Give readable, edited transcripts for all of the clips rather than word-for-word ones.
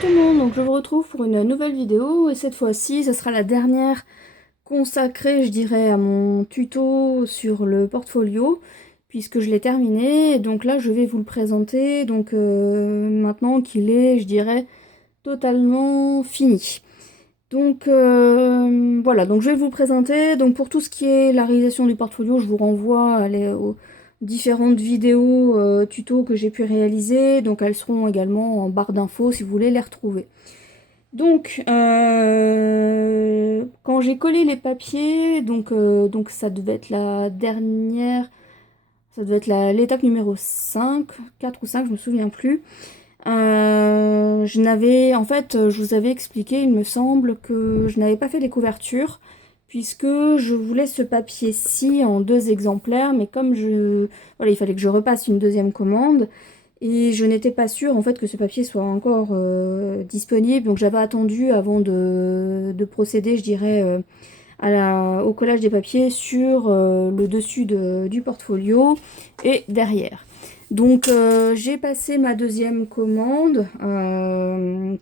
Bonjour tout le monde, donc je vous retrouve pour une nouvelle vidéo et cette fois-ci ce sera la dernière consacrée je dirais à mon tuto sur le portfolio puisque je l'ai terminé et donc là je vais vous le présenter donc maintenant qu'il est je dirais totalement fini. Donc voilà, donc je vais vous le présenter. Donc pour tout ce qui est la réalisation du portfolio, je vous renvoie aux différentes vidéos tuto que j'ai pu réaliser. Donc elles seront également en barre d'infos si vous voulez les retrouver. Donc quand j'ai collé les papiers, donc ça devait être la dernière, ça devait être l'étape numéro 5, 4 ou 5, je me souviens plus. En fait, je vous avais expliqué, il me semble, que je n'avais pas fait les couvertures, puisque je voulais ce papier-ci en 2 exemplaires, mais voilà, il fallait que je repasse une deuxième commande, et je n'étais pas sûre, en fait, que ce papier soit encore disponible, donc j'avais attendu avant de procéder, je dirais, au collage des papiers sur le dessus du portfolio et derrière. Donc j'ai passé ma deuxième commande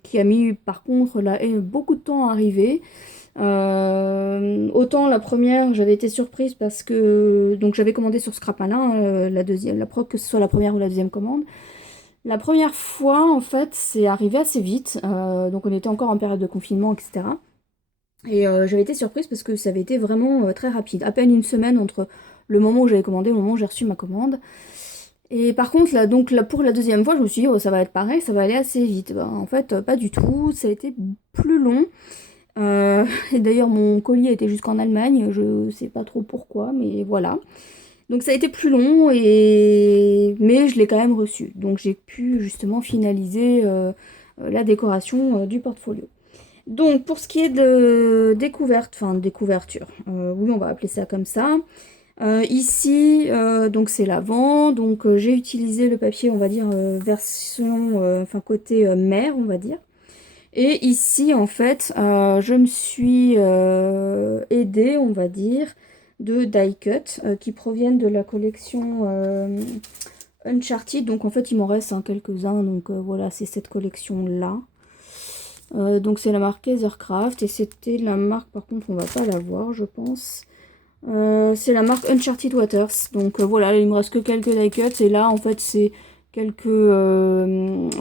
qui a mis par contre là, beaucoup de temps à arriver. Autant la première j'avais été surprise parce que donc j'avais commandé sur Scrapalin la deuxième, que ce soit la première ou la deuxième commande. La première fois en fait c'est arrivé assez vite, donc on était encore en période de confinement etc. Et j'avais été surprise parce que ça avait été vraiment très rapide, à peine une semaine entre le moment où j'avais commandé et le moment où j'ai reçu ma commande. Et par contre, là, donc, là, pour la deuxième fois, je me suis dit, oh, ça va être pareil, ça va aller assez vite. Ben, en fait, pas du tout, ça a été plus long. Et d'ailleurs, mon colis a été jusqu'en Allemagne, je sais pas trop pourquoi, mais voilà. Donc ça a été plus long, mais je l'ai quand même reçu. Donc j'ai pu justement finaliser la décoration du portfolio. Donc pour ce qui est de découverte, enfin de découverture, oui on va appeler ça comme ça. Ici, donc c'est l'avant, donc j'ai utilisé le papier, on va dire, version, enfin côté mer, on va dire. Et ici, en fait, je me suis aidée, on va dire, de die cut qui proviennent de la collection Uncharted. Donc en fait, il m'en reste hein, quelques-uns, donc voilà, c'est cette collection-là. Donc c'est la marque Ethercraft et c'était la marque, par contre, on va pas la voir, je pense. C'est la marque Uncharted Waters. Donc voilà, il me reste que quelques die cuts. Et là, en fait, c'est quelques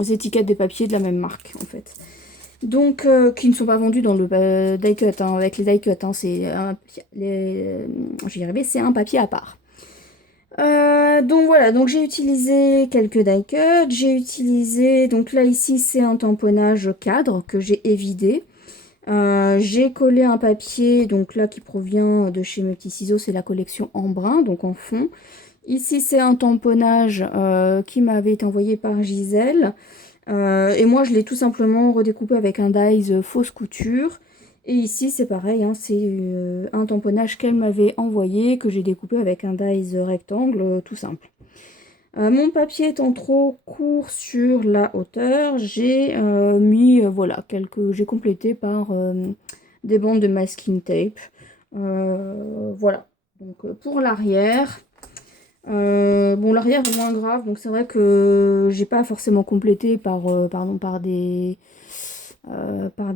étiquettes des papiers de la même marque, en fait. Donc, qui ne sont pas vendus dans le die cut, hein, avec les die cuts. Hein, j'y arrivais, c'est un papier à part. Donc voilà, donc j'ai utilisé quelques die cuts. J'ai utilisé, donc là, ici, c'est un tamponnage cadre que j'ai évidé. J'ai collé un papier, donc là qui provient de chez Mes Petits Ciseaux, c'est la collection en brun, donc en fond. Ici c'est un tamponnage qui m'avait été envoyé par Gisèle. Et moi je l'ai tout simplement redécoupé avec un dies fausse couture. Et ici c'est pareil, hein, c'est un tamponnage qu'elle m'avait envoyé, que j'ai découpé avec un dies rectangle tout simple. Mon papier étant trop court sur la hauteur, j'ai mis, voilà, j'ai complété par des bandes de masking tape. Voilà. Donc pour l'arrière, bon l'arrière est moins grave, donc c'est vrai que j'ai pas forcément complété par des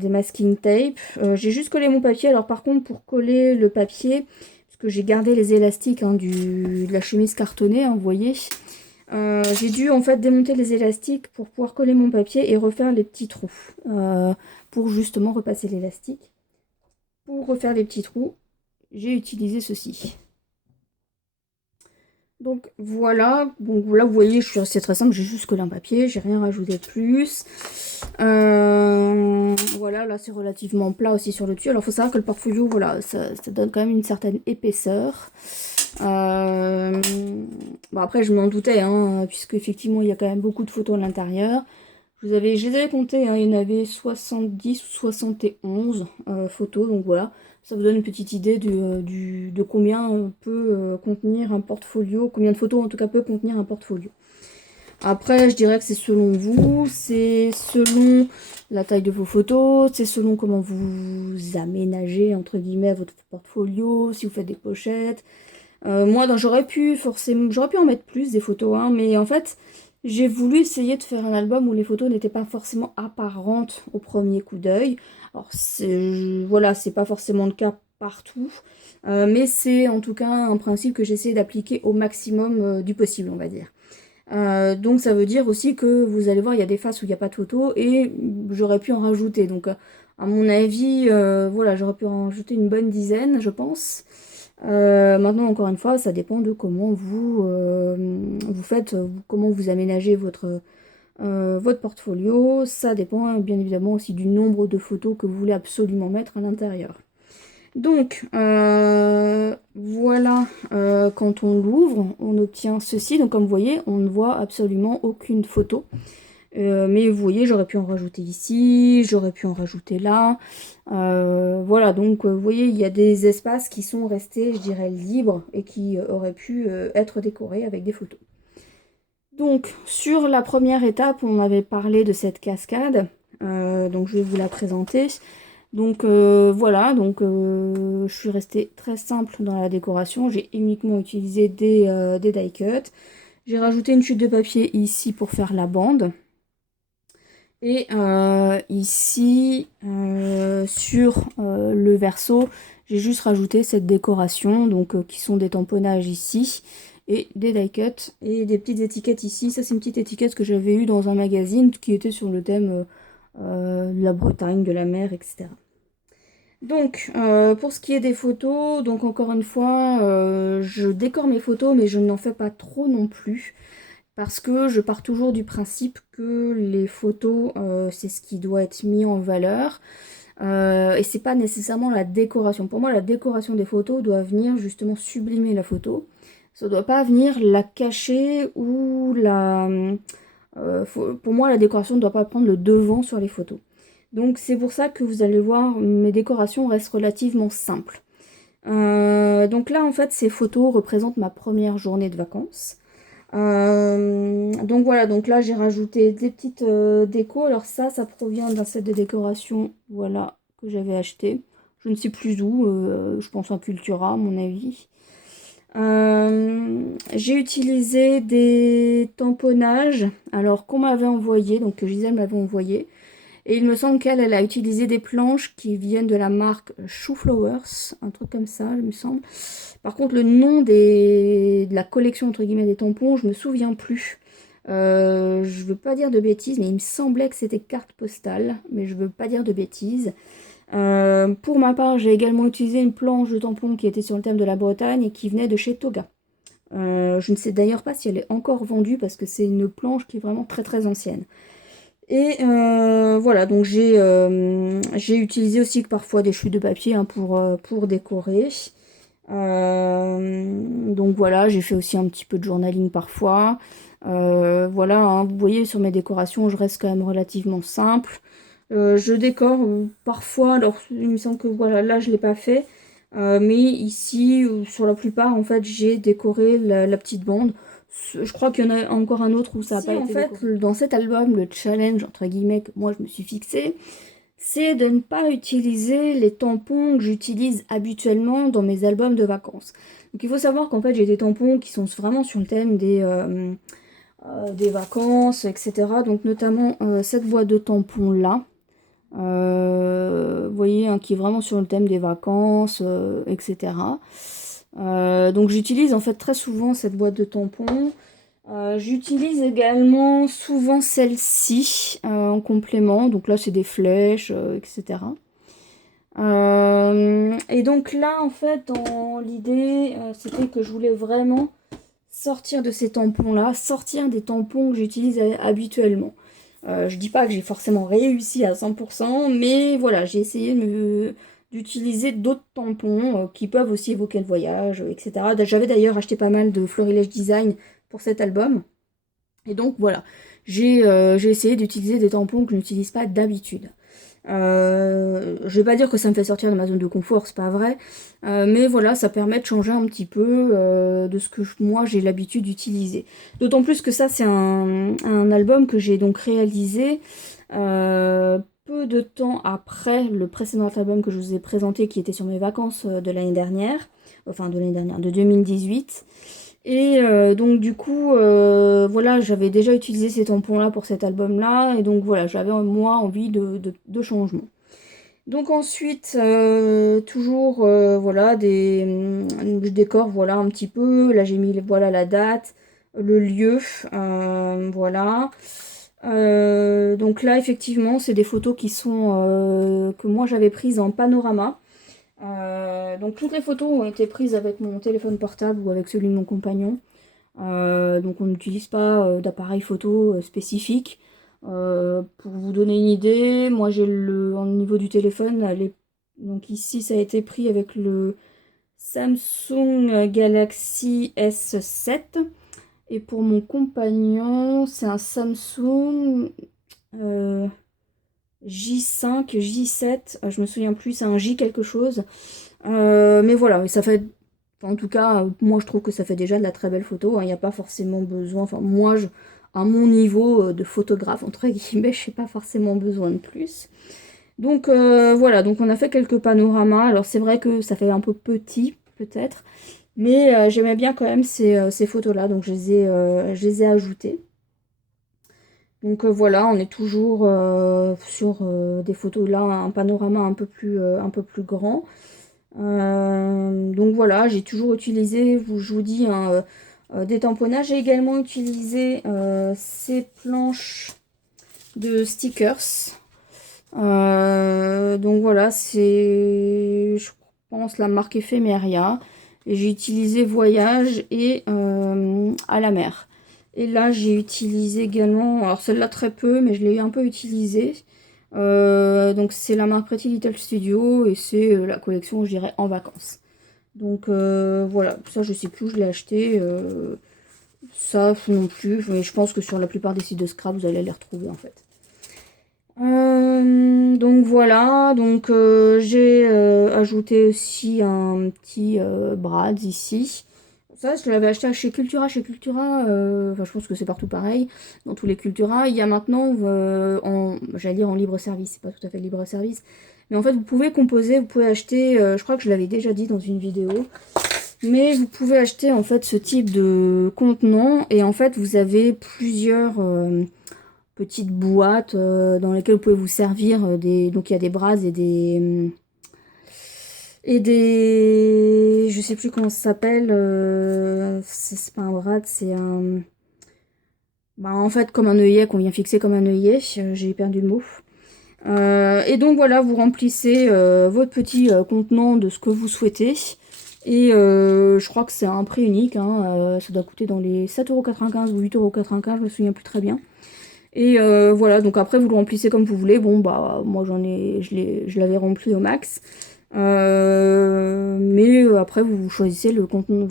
masking tape. J'ai juste collé mon papier. Alors par contre pour coller le papier, parce que j'ai gardé les élastiques hein, de la chemise cartonnée, hein, vous voyez. J'ai dû en fait démonter les élastiques pour pouvoir coller mon papier et refaire les petits trous. Pour justement repasser l'élastique. Pour refaire les petits trous, j'ai utilisé ceci. Donc voilà, donc là vous voyez, c'est très simple, j'ai juste collé un papier, j'ai rien rajouté de plus. Voilà, là c'est relativement plat aussi sur le dessus. Alors il faut savoir que le portfolio, voilà, ça donne quand même une certaine épaisseur. Bon, après je m'en doutais, hein, puisque effectivement il y a quand même beaucoup de photos à l'intérieur. Je les avais comptées, hein, il y en avait 70 ou 71 photos, donc voilà. Ça vous donne une petite idée de combien peut contenir un portfolio, combien de photos en tout cas peut contenir un portfolio. Après, je dirais que c'est selon vous, c'est selon la taille de vos photos, c'est selon comment vous aménagez entre guillemets votre portfolio, si vous faites des pochettes. Moi, j'aurais pu en mettre plus des photos, hein, mais en fait, J'ai voulu essayer de faire un album où les photos n'étaient pas forcément apparentes au premier coup d'œil. Alors voilà, c'est pas forcément le cas partout, mais c'est en tout cas un principe que j'essaie d'appliquer au maximum du possible, on va dire. Donc ça veut dire aussi que vous allez voir, il y a des faces où il n'y a pas de photos et j'aurais pu en rajouter. Donc à mon avis, voilà, j'aurais pu en rajouter une bonne dizaine, je pense. Maintenant, encore une fois, ça dépend de comment vous faites, comment vous aménagez votre portfolio. Ça dépend bien évidemment aussi du nombre de photos que vous voulez absolument mettre à l'intérieur. Donc, voilà, quand on l'ouvre, on obtient ceci. Donc, comme vous voyez, on ne voit absolument aucune photo. Mais vous voyez, j'aurais pu en rajouter ici, j'aurais pu en rajouter là. Voilà, donc vous voyez, il y a des espaces qui sont restés, je dirais, libres et qui auraient pu être décorés avec des photos. Donc, sur la première étape, on avait parlé de cette cascade. Donc, je vais vous la présenter. Donc voilà, donc je suis restée très simple dans la décoration. J'ai uniquement utilisé des die cuts. J'ai rajouté une chute de papier ici pour faire la bande. Et ici, sur le verso, j'ai juste rajouté cette décoration, donc qui sont des tamponnages ici, et des die cuts, et des petites étiquettes ici. Ça, c'est une petite étiquette que j'avais eue dans un magazine qui était sur le thème de la Bretagne, de la mer, etc. Donc, pour ce qui est des photos, donc encore une fois, je décore mes photos, mais je n'en fais pas trop non plus. Parce que je pars toujours du principe que les photos, c'est ce qui doit être mis en valeur. Et c'est pas nécessairement la décoration. Pour moi, la décoration des photos doit venir justement sublimer la photo. Ça doit pas venir la cacher ou la... pour moi, la décoration ne doit pas prendre le devant sur les photos. Donc c'est pour ça que vous allez voir, mes décorations restent relativement simples. Donc là, en fait, ces photos représentent ma première journée de vacances. Donc voilà, donc là j'ai rajouté des petites décos. Alors ça provient d'un set de décoration, voilà, que j'avais acheté. Je ne sais plus où, je pense en Cultura à mon avis. J'ai utilisé des tamponnages, alors qu'on m'avait envoyé, donc que Gisèle m'avait envoyé. Et il me semble qu'elle a utilisé des planches qui viennent de la marque Shoe Flowers, un truc comme ça, il me semble. Par contre, le nom de la collection, entre guillemets, des tampons, je me souviens plus. Je veux pas dire de bêtises, mais il me semblait que c'était carte postale, mais je veux pas dire de bêtises. Pour ma part, j'ai également utilisé une planche de tampons qui était sur le thème de la Bretagne et qui venait de chez Toga. Je ne sais d'ailleurs pas si elle est encore vendue parce que c'est une planche qui est vraiment très très ancienne. Et voilà, donc j'ai utilisé aussi parfois des chutes de papier hein, pour décorer. Donc voilà, j'ai fait aussi un petit peu de journaling parfois. Voilà, hein, vous voyez sur mes décorations, je reste quand même relativement simple. Je décore parfois, alors il me semble que voilà, là je ne l'ai pas fait. Mais ici, sur la plupart, en fait, j'ai décoré la petite bande. Je crois qu'il y en a encore un autre où ça n'a pas été décoré. En fait, dans cet album, le challenge, entre guillemets, que moi je me suis fixé, c'est de ne pas utiliser les tampons que j'utilise habituellement dans mes albums de vacances. Donc il faut savoir qu'en fait, j'ai des tampons qui sont vraiment sur le thème des vacances, etc. Donc notamment cette boîte de tampons là. Vous voyez, hein, qui est vraiment sur le thème des vacances, etc. Donc j'utilise en fait très souvent cette boîte de tampons. J'utilise également souvent celle-ci en complément. Donc là, c'est des flèches, etc. Et donc là, en fait, dans l'idée, c'était que je voulais vraiment sortir de ces tampons-là, sortir des tampons que j'utilise habituellement. Je dis pas que j'ai forcément réussi à 100%, mais voilà, j'ai essayé d'utiliser d'autres tampons qui peuvent aussi évoquer le voyage, etc. J'avais d'ailleurs acheté pas mal de Florilège Design pour cet album. Et donc voilà, j'ai essayé d'utiliser des tampons que je n'utilise pas d'habitude. Je vais pas dire que ça me fait sortir de ma zone de confort, c'est pas vrai. Mais voilà, ça permet de changer un petit peu de ce que moi j'ai l'habitude d'utiliser. D'autant plus que ça, c'est un album que j'ai donc réalisé peu de temps après le précédent album que je vous ai présenté qui était sur mes vacances de l'année dernière, enfin de l'année dernière, de 2018. Et donc du coup, voilà, j'avais déjà utilisé ces tampons-là pour cet album-là, et donc voilà, j'avais moi envie de changement. Donc ensuite, toujours, voilà, je décore, voilà, un petit peu. Là, j'ai mis, voilà, la date, le lieu, voilà. Donc là, effectivement, c'est des photos qui sont, que moi j'avais prises en panorama. Donc toutes les photos ont été prises avec mon téléphone portable ou avec celui de mon compagnon. Donc on n'utilise pas d'appareil photo spécifique. Pour vous donner une idée, moi j'ai au niveau du téléphone, donc ici ça a été pris avec le Samsung Galaxy S7. Et pour mon compagnon, c'est un Samsung euh, J5, J7, je me souviens plus, c'est un J quelque chose. Mais voilà, ça fait, en tout cas, moi je trouve que ça fait déjà de la très belle photo, hein. Il n'y a pas forcément besoin, enfin moi, à mon niveau de photographe, entre guillemets, je n'ai pas forcément besoin de plus. Donc voilà, donc on a fait quelques panoramas. Alors c'est vrai que ça fait un peu petit, peut-être, mais j'aimais bien quand même ces photos-là, donc je les ai ajoutées. Donc voilà, on est toujours sur des photos là, un panorama un peu plus grand. Donc voilà, j'ai toujours utilisé, je vous dis, hein, des tamponnages. J'ai également utilisé ces planches de stickers. Donc voilà, c'est, je pense, la marque Ephemeria. Et j'ai utilisé Voyage et à la mer. Et là, j'ai utilisé également, alors celle-là très peu, mais je l'ai un peu utilisée. Donc c'est la marque Pretty Little Studio et c'est la collection, je dirais, en vacances. Donc voilà, ça je sais plus où je l'ai acheté. Ça non plus, mais je pense que sur la plupart des sites de scrap, vous allez les retrouver en fait. Donc voilà, donc j'ai ajouté aussi un petit Brads ici. Ça, je l'avais acheté chez Cultura. Chez Cultura, enfin, je pense que c'est partout pareil. Dans tous les Cultura, il y a maintenant, j'allais dire en libre service, c'est pas tout à fait libre service. Mais en fait, vous pouvez composer, vous pouvez acheter, je crois que je l'avais déjà dit dans une vidéo, mais vous pouvez acheter en fait ce type de contenant. Et en fait, vous avez plusieurs petites boîtes dans lesquelles vous pouvez vous servir donc il y a des braises et des, je sais plus comment ça s'appelle, c'est pas un brad, c'est un, bah en fait comme un œillet qu'on vient fixer comme un œillet, j'ai perdu le mot. Et donc voilà, vous remplissez votre petit contenant de ce que vous souhaitez. Et je crois que c'est un prix unique, hein, ça doit coûter dans les 7,95 € ou 8,95 €, je me souviens plus très bien. Et voilà, donc après vous le remplissez comme vous voulez. Bon bah moi je l'avais rempli au max. Mais après vous choisissez le contenu,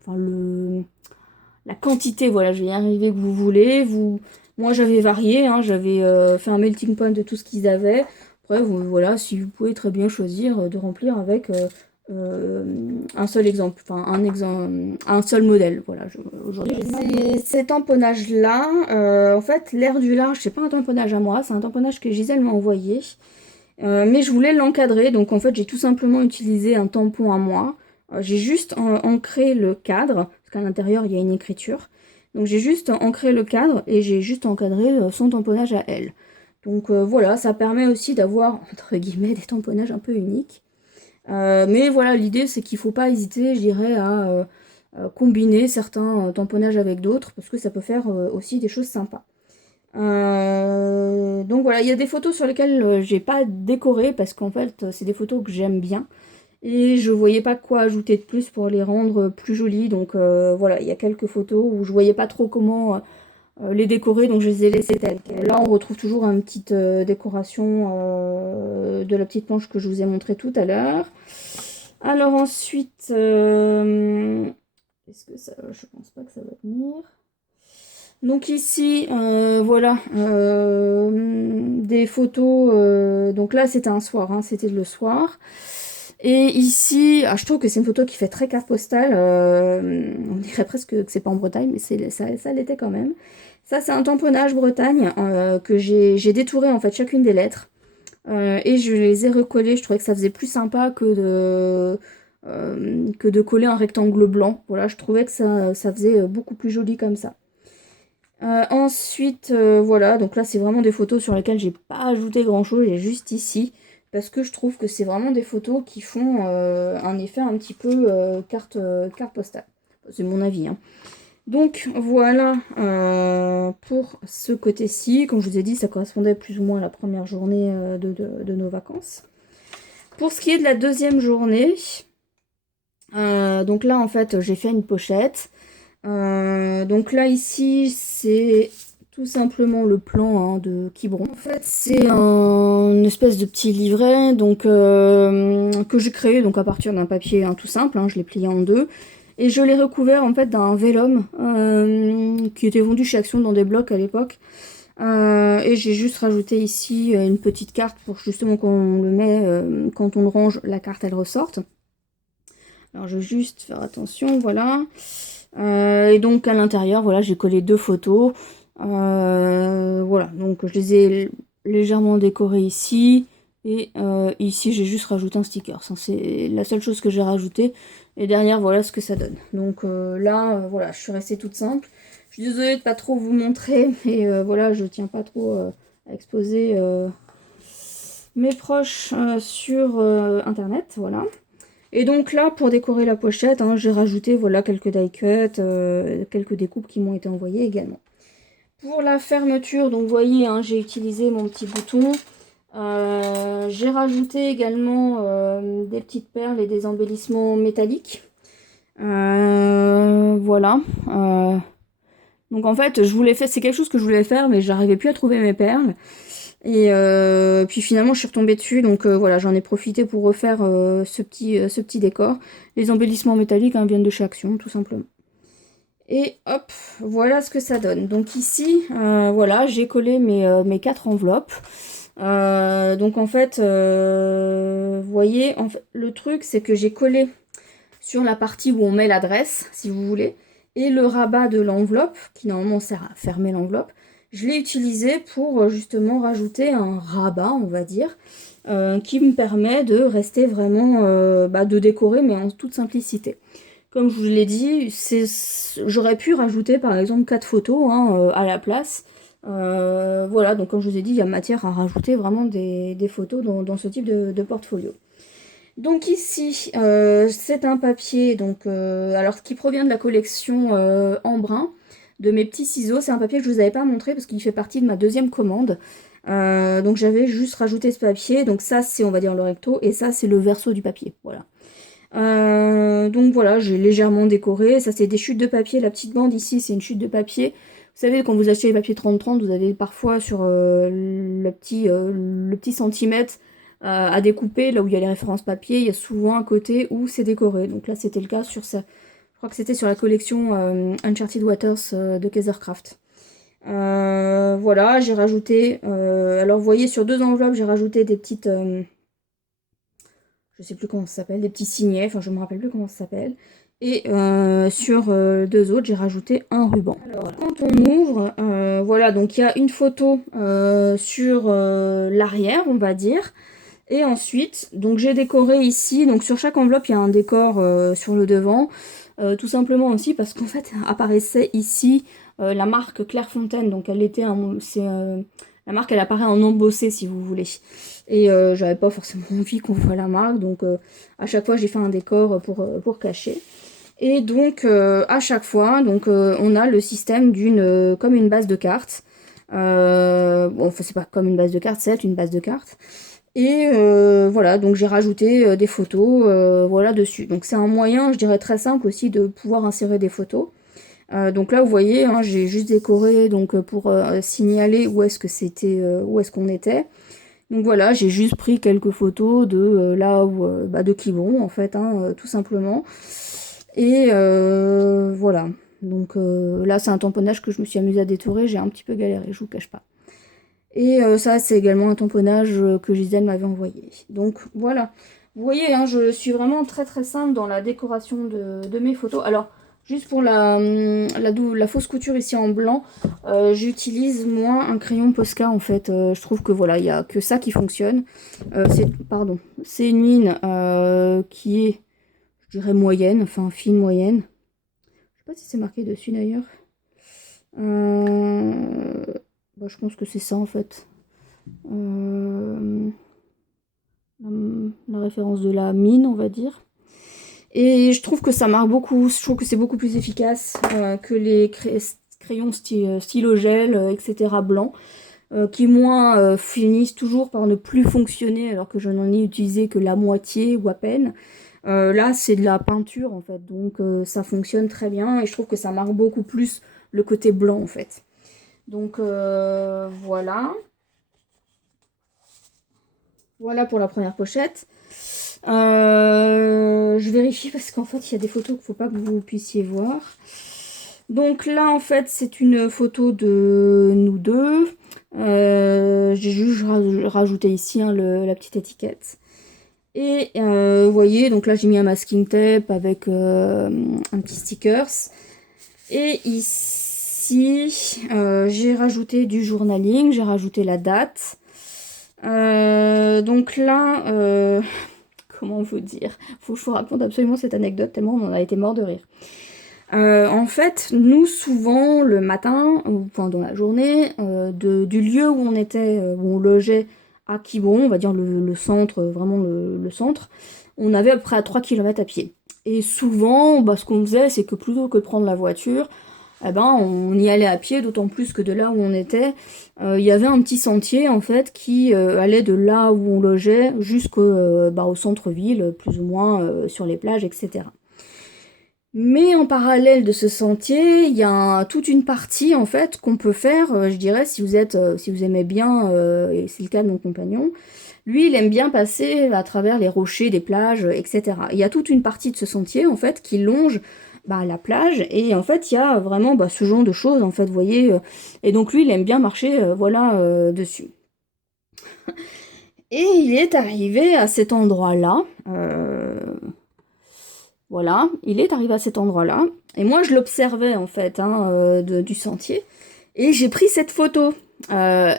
enfin la quantité, voilà, je vais y arriver que vous voulez. Moi j'avais varié, hein, j'avais fait un melting point de tout ce qu'ils avaient. Après voilà, si vous pouvez très bien choisir de remplir avec un seul exemple, enfin un seul modèle. Voilà, aujourd'hui. Ces tamponnages-là, en fait, l'air du large, c'est pas un tamponnage à moi, c'est un tamponnage que Gisèle m'a envoyé. Mais je voulais l'encadrer, donc en fait, j'ai tout simplement utilisé un tampon à moi. J'ai juste ancré le cadre, parce qu'à l'intérieur, il y a une écriture. Donc j'ai juste ancré le cadre et j'ai juste encadré son tamponnage à elle. Donc voilà, ça permet aussi d'avoir, entre guillemets, des tamponnages un peu uniques. Mais voilà, l'idée c'est qu'il ne faut pas hésiter, je dirais, à combiner certains tamponnages avec d'autres, parce que ça peut faire aussi des choses sympas. Donc voilà, il y a des photos sur lesquelles j'ai pas décoré, parce qu'en fait c'est des photos que j'aime bien, et je voyais pas quoi ajouter de plus pour les rendre plus jolies. Donc voilà, il y a quelques photos où je voyais pas trop comment les décorer, donc je les ai laissées telles quelles. Là on retrouve toujours une petite décoration de la petite planche que je vous ai montré tout à l'heure. Alors ensuite, est-ce que ça, je pense pas que ça va tenir. Donc ici, voilà, des photos. Donc là, c'était un soir, hein, c'était le soir. Et ici, je trouve que c'est une photo qui fait très carte postale. On dirait presque que c'est pas en Bretagne, mais ça l'était quand même. Ça, c'est un tamponnage Bretagne que j'ai détouré en fait chacune des lettres. Et je les ai recollées. Je trouvais que ça faisait plus sympa que que de coller un rectangle blanc. Voilà, je trouvais que ça faisait beaucoup plus joli comme ça. Ensuite, voilà, donc là c'est vraiment des photos sur lesquelles j'ai pas ajouté grand chose, j'ai juste ici, parce que je trouve que c'est vraiment des photos qui font un effet un petit peu carte postale. C'est mon avis, hein. Donc voilà pour ce côté-ci. Comme je vous ai dit, ça correspondait plus ou moins à la première journée de nos vacances. Pour ce qui est de la deuxième journée, donc là en fait j'ai fait une pochette. Donc là ici c'est tout simplement le plan de Quiberon. En fait c'est une espèce de petit livret donc, que j'ai créé donc, à partir d'un papier tout simple, je l'ai plié en deux. Et je l'ai recouvert en fait d'un vélum qui était vendu chez Action dans des blocs à l'époque. Et j'ai juste rajouté ici une petite carte pour justement qu'on le met, quand on le range, la carte elle ressorte. Alors je vais juste faire attention, voilà. Et donc à l'intérieur, voilà, j'ai collé deux photos. Voilà, donc je les ai légèrement décorées ici. Et ici j'ai juste rajouté un sticker. C'est la seule chose que j'ai rajouté. Et derrière, voilà ce que ça donne. Donc là, voilà, je suis restée toute simple. Je suis désolée de pas trop vous montrer, mais voilà, je tiens pas trop à exposer mes proches sur internet, voilà. Et donc là, pour décorer la pochette, j'ai rajouté voilà quelques die cuts, quelques découpes qui m'ont été envoyées également. Pour la fermeture, donc vous voyez, j'ai utilisé mon petit bouton. J'ai rajouté également des petites perles et des embellissements métalliques. Voilà. Donc en fait, c'est quelque chose que je voulais faire, mais j'arrivais plus à trouver mes perles. Et puis finalement, je suis retombée dessus, donc voilà, j'en ai profité pour refaire ce petit décor. Les embellissements métalliques viennent de chez Action, tout simplement. Et hop, voilà ce que ça donne. Donc ici, voilà, j'ai collé mes 4 enveloppes. Donc en fait, vous voyez, le truc, c'est que j'ai collé sur la partie où on met l'adresse, si vous voulez, et le rabat de l'enveloppe, qui normalement sert à fermer l'enveloppe, je l'ai utilisé pour justement rajouter un rabat, on va dire, qui me permet de rester vraiment, de décorer, mais en toute simplicité. Comme je vous l'ai dit, j'aurais pu rajouter par exemple 4 photos à la place. Voilà, donc comme je vous ai dit, il y a matière à rajouter vraiment des photos dans ce type de portfolio. Donc ici, c'est un papier donc, alors, qui provient de la collection Embrun, de mes petits ciseaux. C'est un papier que je ne vous avais pas montré parce qu'il fait partie de ma deuxième commande. Donc j'avais juste rajouté ce papier. Donc ça, c'est, on va dire, le recto, et ça, c'est le verso du papier. Voilà. Donc voilà, j'ai légèrement décoré. Ça, c'est des chutes de papier. La petite bande ici, c'est une chute de papier. Vous savez, quand vous achetez les papiers 30-30, vous avez parfois sur le petit centimètre à découper, là où il y a les références papier, il y a souvent un côté où c'est décoré. Donc là, c'était le cas sur ça. Je crois que c'était sur la collection Uncharted Waters de Kaisercraft. Voilà, j'ai rajouté... alors, vous voyez, sur 2 enveloppes, j'ai rajouté des petites... je sais plus comment ça s'appelle, des petits signets, enfin, je me rappelle plus comment ça s'appelle. Et sur 2 autres, j'ai rajouté un ruban. Alors, quand on ouvre, voilà, donc il y a une photo sur l'arrière, on va dire. Et ensuite, donc j'ai décoré ici, donc sur chaque enveloppe, il y a un décor sur le devant. Tout simplement aussi parce qu'en fait, apparaissait ici la marque Clairefontaine. Donc elle était la marque, elle apparaît en embossé, si vous voulez. Et j'avais pas forcément envie qu'on voit la marque, donc à chaque fois, j'ai fait un décor pour cacher. Et donc, à chaque fois, donc, on a le système comme une base de cartes. Bon, enfin, c'est pas comme une base de cartes, c'est une base de cartes. Et voilà, donc j'ai rajouté des photos voilà, dessus. Donc c'est un moyen, je dirais, très simple aussi de pouvoir insérer des photos. Donc là, vous voyez, j'ai juste décoré donc, pour signaler où est-ce qu'on était. Donc voilà, j'ai juste pris quelques photos de là où de Quiberon, en fait, tout simplement. Et voilà. Donc là, c'est un tamponnage que je me suis amusée à détourer. J'ai un petit peu galéré, je vous cache pas. Et ça, c'est également un tamponnage que Gisèle m'avait envoyé. Donc voilà. Vous voyez, je suis vraiment très très simple dans la décoration de mes photos. Alors, juste pour la fausse couture ici en blanc, j'utilise moi un crayon Posca en fait. Je trouve que voilà, il n'y a que ça qui fonctionne. C'est une mine qui est je dirais moyenne, enfin fine moyenne. Je sais pas si c'est marqué dessus d'ailleurs. Euh, je pense que c'est ça en fait. Euh, la référence de la mine, on va dire. Et je trouve que ça marque beaucoup, je trouve que c'est beaucoup plus efficace que les crayons stylo gel, etc. blancs, qui moins finissent toujours par ne plus fonctionner alors que je n'en ai utilisé que la moitié ou à peine. Là, c'est de la peinture en fait, donc ça fonctionne très bien et je trouve que ça marque beaucoup plus le côté blanc en fait. Donc voilà. Voilà pour la première pochette. Je vérifie parce qu'en fait, il y a des photos qu'il ne faut pas que vous puissiez voir. Donc là, en fait, c'est une photo de nous deux. J'ai juste rajouté ici hein, la petite étiquette. Et vous voyez, donc là, j'ai mis un masking tape avec un petit stickers. Et ici, j'ai rajouté du journaling, j'ai rajouté la date. Donc là, comment vous dire? Faut que je vous raconte absolument cette anecdote tellement on en a été mort de rire. En fait, nous souvent le matin, ou enfin dans la journée, du lieu où on était, où on logeait à Quiberon, on va dire le centre, vraiment le centre, on avait à peu près à 3 km à pied. Et souvent, ce qu'on faisait, c'est que plutôt que de prendre la voiture, eh ben, on y allait à pied, d'autant plus que de là où on était, il y avait un petit sentier en fait qui allait de là où on logeait jusqu'au au centre-ville, plus ou moins sur les plages, etc. Mais en parallèle de ce sentier, il y a toute une partie en fait qu'on peut faire, je dirais, si vous aimez bien, et c'est le cas de mon compagnon, lui il aime bien passer à travers les rochers des plages, etc. Il y a toute une partie de ce sentier en fait qui longe la plage et en fait il y a vraiment ce genre de choses en fait, vous voyez, et donc lui il aime bien marcher, voilà, dessus. Et il est arrivé à cet endroit-là. Voilà, il est arrivé à cet endroit-là. Et moi, je l'observais, en fait, hein, du sentier. Et j'ai pris cette photo euh,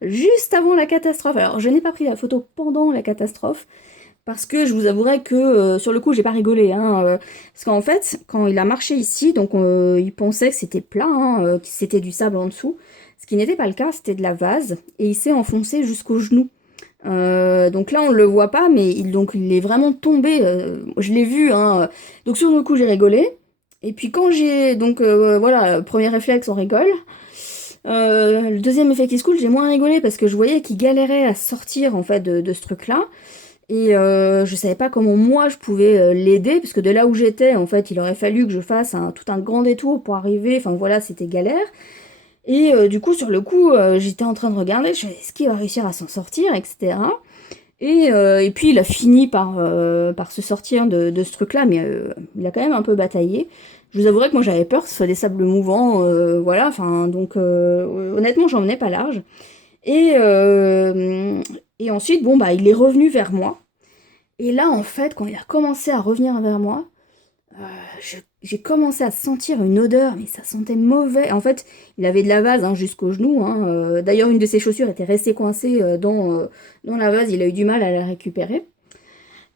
juste avant la catastrophe. Alors, je n'ai pas pris la photo pendant la catastrophe, parce que je vous avouerai que, sur le coup, j'ai pas rigolé. Hein, parce qu'en fait, quand il a marché ici, donc il pensait que c'était plat, hein, que c'était du sable en dessous. Ce qui n'était pas le cas, c'était de la vase. Et il s'est enfoncé jusqu'au genou. Donc là on le voit pas, mais il est vraiment tombé. Je l'ai vu, hein. Donc sur le coup j'ai rigolé. Et puis quand j'ai donc voilà, premier réflexe on rigole. Le deuxième effet qui se coule, j'ai moins rigolé parce que je voyais qu'il galérait à sortir en fait de ce truc-là. Et je savais pas comment moi je pouvais l'aider, parce que de là où j'étais, en fait, il aurait fallu que je fasse tout un grand détour pour arriver. Enfin voilà, c'était galère. Et du coup, sur le coup, j'étais en train de regarder, je me est-ce qu'il va réussir à s'en sortir, etc. Et puis il a fini par se sortir de ce truc-là, mais il a quand même un peu bataillé. Je vous avouerai que moi j'avais peur que ce soit des sables mouvants, voilà, enfin, donc honnêtement j'en venais pas large. Et, et ensuite, bon, il est revenu vers moi. Et là, en fait, quand il a commencé à revenir vers moi, euh, j'ai commencé à sentir une odeur, mais ça sentait mauvais. En fait, il avait de la vase hein, jusqu'au genou. Hein. D'ailleurs, une de ses chaussures était restée coincée dans la vase. Il a eu du mal à la récupérer.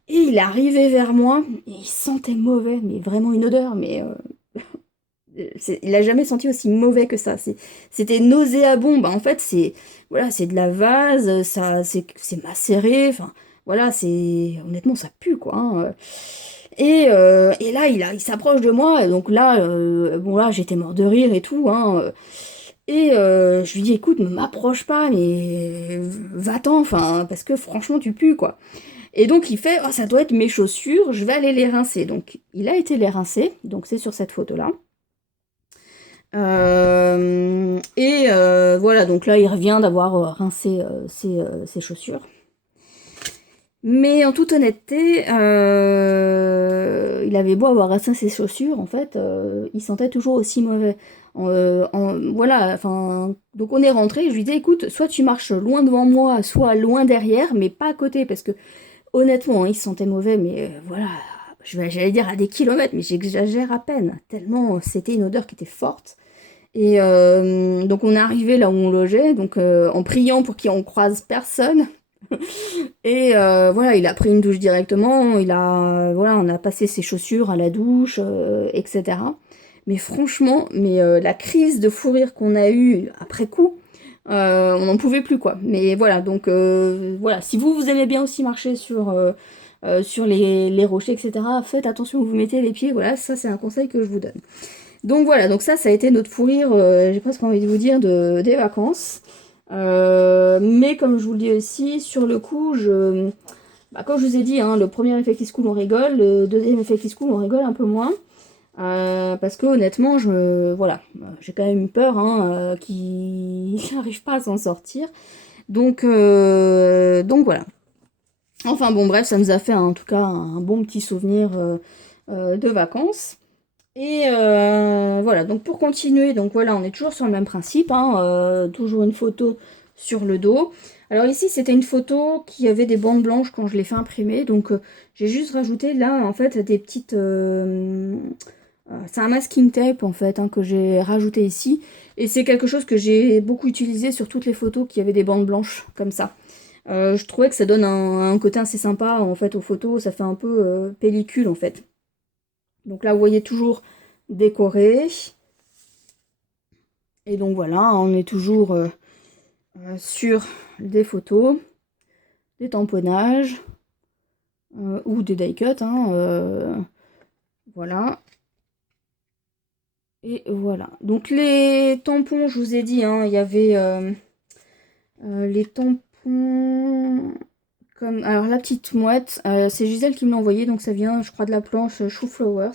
Et il est arrivé vers moi, et il sentait mauvais, mais vraiment une odeur. Mais il a jamais senti aussi mauvais que ça. C'était nauséabond. En fait, c'est voilà, c'est de la vase, ça, c'est macéré. Enfin, voilà, c'est honnêtement, ça pue quoi. Hein. Et là, il s'approche de moi, et donc là, bon là, j'étais mort de rire et tout, hein. Et je lui dis, écoute, ne m'approche pas, mais va-t'en, enfin, parce que franchement, tu pues, quoi. Et donc il fait, oh, ça doit être mes chaussures, je vais aller les rincer. Donc il a été les rincer, donc c'est sur cette photo-là. Voilà, donc là, il revient d'avoir rincé ses chaussures. Mais en toute honnêteté, il avait beau avoir rincé ses chaussures, en fait, il sentait toujours aussi mauvais. Voilà, enfin, donc on est rentré, je lui dis, écoute, soit tu marches loin devant moi, soit loin derrière, mais pas à côté, parce que honnêtement, hein, il se sentait mauvais, mais voilà, j'allais dire à des kilomètres, mais j'exagère à peine, tellement c'était une odeur qui était forte. Et donc on est arrivé là où on logeait, donc en priant pour qu'on croise personne. Et voilà, il a pris une douche directement, voilà, on a passé ses chaussures à la douche, etc. Mais franchement, la crise de fou rire qu'on a eue après coup, on n'en pouvait plus quoi. Mais voilà, donc voilà, si vous aimez bien aussi marcher sur les rochers, etc., faites attention où vous mettez les pieds, voilà, ça c'est un conseil que je vous donne. Donc voilà, donc ça a été notre fou rire, j'ai presque envie de vous dire, des vacances. Mais comme je vous le dis aussi, sur le coup, comme je vous ai dit, hein, le premier effet qui se coule, on rigole, le deuxième effet qui se coule, on rigole un peu moins. Parce que honnêtement, voilà, j'ai quand même eu peur qu'il n'arrive pas à s'en sortir. Donc voilà. Enfin bon, bref, ça nous a fait en tout cas un bon petit souvenir de vacances. Et voilà, donc pour continuer, donc voilà, on est toujours sur le même principe, hein, toujours une photo sur le dos. Alors ici, c'était une photo qui avait des bandes blanches quand je l'ai fait imprimer, donc j'ai juste rajouté là, en fait, des petites... c'est un masking tape, en fait, hein, que j'ai rajouté ici, et c'est quelque chose que j'ai beaucoup utilisé sur toutes les photos qui avaient des bandes blanches, comme ça. Je trouvais que ça donne un côté assez sympa, en fait, aux photos, ça fait un peu pellicule, en fait. Donc là, vous voyez toujours décoré. Et donc voilà, on est toujours sur des photos, des tamponnages ou des die cuts. Voilà. Et voilà. Donc les tampons, je vous ai dit, hein, il y avait les tampons comme... Alors la petite mouette, c'est Gisèle qui me l'a envoyé, donc ça vient, je crois, de la planche Shoe Flowers.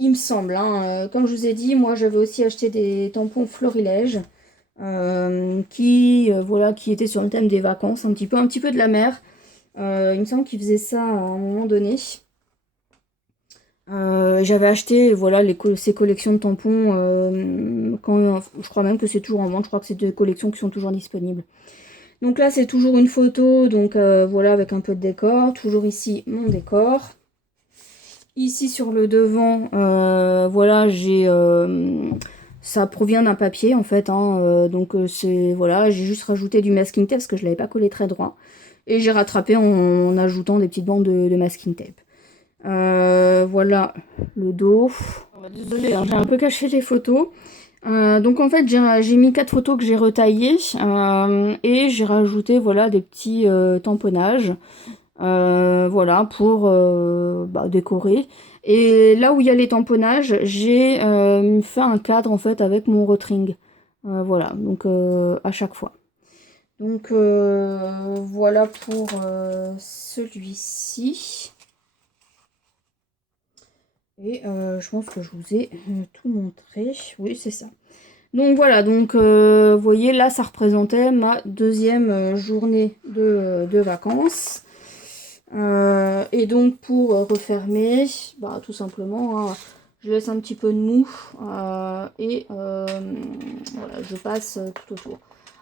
Il me semble, hein, comme je vous ai dit, moi j'avais aussi acheté des tampons Florilège voilà, qui étaient sur le thème des vacances, un petit peu de la mer. Il me semble qu'ils faisaient ça à un moment donné. J'avais acheté voilà, ces collections de tampons quand je crois même que c'est toujours en vente, je crois que c'est des collections qui sont toujours disponibles. Donc là c'est toujours une photo, donc voilà, avec un peu de décor, toujours ici mon décor. Ici sur le devant, voilà, ça provient d'un papier en fait, hein, donc c'est voilà, j'ai juste rajouté du masking tape parce que je l'avais pas collé très droit et j'ai rattrapé en ajoutant des petites bandes de masking tape. Voilà le dos. Désolée, hein, j'ai un peu caché les photos. Donc en fait j'ai mis 4 photos que j'ai retaillées et j'ai rajouté voilà des petits tamponnages. Voilà, pour décorer. Et là où il y a les tamponnages, j'ai fait un cadre en fait avec mon rotring. Voilà, donc à chaque fois. Donc voilà pour celui-ci. Et je pense que je vous ai tout montré. Oui, c'est ça. Donc voilà, donc vous voyez, là ça représentait ma deuxième journée de vacances. Et donc pour refermer, tout simplement, hein, je laisse un petit peu de mou et voilà, je passe tout autour.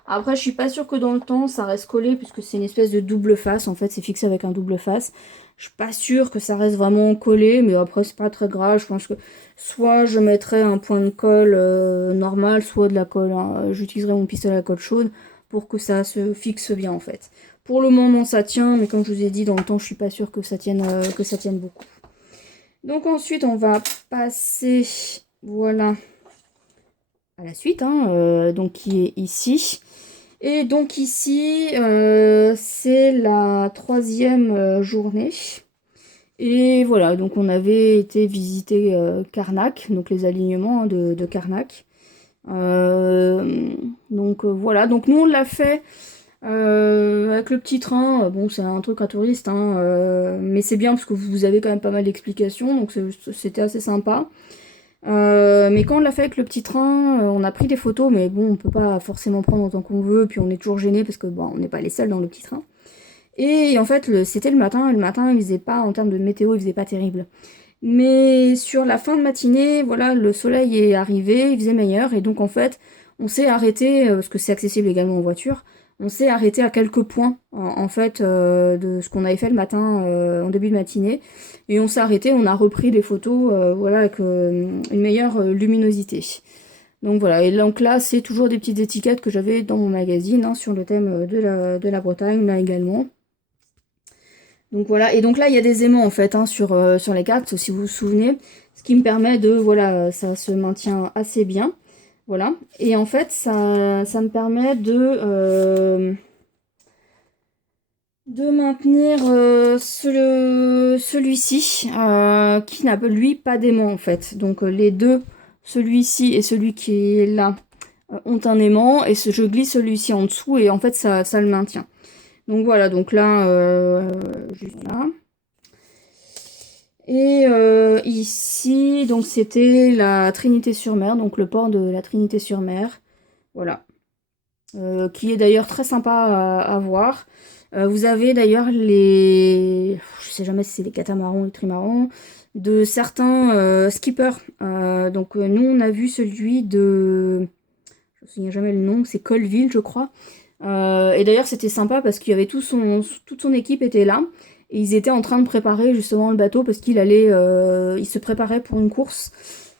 Après, je suis pas sûre que dans le temps ça reste collé puisque c'est une espèce de double face. En fait, c'est fixé avec un double face. Je suis pas sûre que ça reste vraiment collé, mais après c'est pas très grave. Je pense que soit je mettrai un point de colle normal, soit de la colle, hein. J'utiliserai mon pistolet à colle chaude pour que ça se fixe bien en fait. Pour le moment ça tient, mais comme je vous ai dit, dans le temps je suis pas sûre que ça tienne beaucoup. Donc ensuite on va passer voilà à la suite, hein, donc qui est ici. Et donc ici c'est la troisième journée. Et voilà, donc on avait été visiter Karnak, donc les alignements hein, de Karnak. Donc voilà, donc nous on l'a fait avec le petit train. Bon, c'est un truc à touristes, hein, mais c'est bien parce que vous avez quand même pas mal d'explications, donc c'était assez sympa. Mais quand on l'a fait avec le petit train, on a pris des photos, mais bon, on peut pas forcément prendre autant qu'on veut, puis on est toujours gêné parce que bon, on n'est pas les seuls dans le petit train. Et en fait, c'était le matin, et le matin, il faisait pas, en termes de météo, il faisait pas terrible. Mais sur la fin de matinée, voilà, le soleil est arrivé, il faisait meilleur, et donc en fait, on s'est arrêté, parce que c'est accessible également en voiture, on s'est arrêté à quelques points, en fait, de ce qu'on avait fait le matin, en début de matinée, et on s'est arrêté, on a repris les photos, voilà, avec une meilleure luminosité. Donc voilà, et donc là, c'est toujours des petites étiquettes que j'avais dans mon magazine, hein, sur le thème de la Bretagne, là également. Donc voilà, et donc là, il y a des aimants en fait, hein, sur les cartes, si vous vous souvenez, ce qui me permet de, voilà, ça se maintient assez bien. Voilà, et en fait, ça me permet de maintenir celui-ci, qui n'a lui pas d'aimant en fait. Donc les deux, celui-ci et celui qui est là, ont un aimant, et je glisse celui-ci en dessous, et en fait ça le maintient. Donc voilà, donc là, juste là. Et ici, donc c'était la Trinité-sur-Mer, donc le port de la Trinité-sur-Mer. Voilà. Qui est d'ailleurs très sympa à voir. Vous avez d'ailleurs je sais jamais si c'est les catamarans ou les trimarans, de certains skippers. Donc nous on a vu celui je me souviens jamais le nom, c'est Colville je crois. Et d'ailleurs c'était sympa parce qu'il y avait toute son équipe était là. Et ils étaient en train de préparer justement le bateau parce il se préparait pour une course.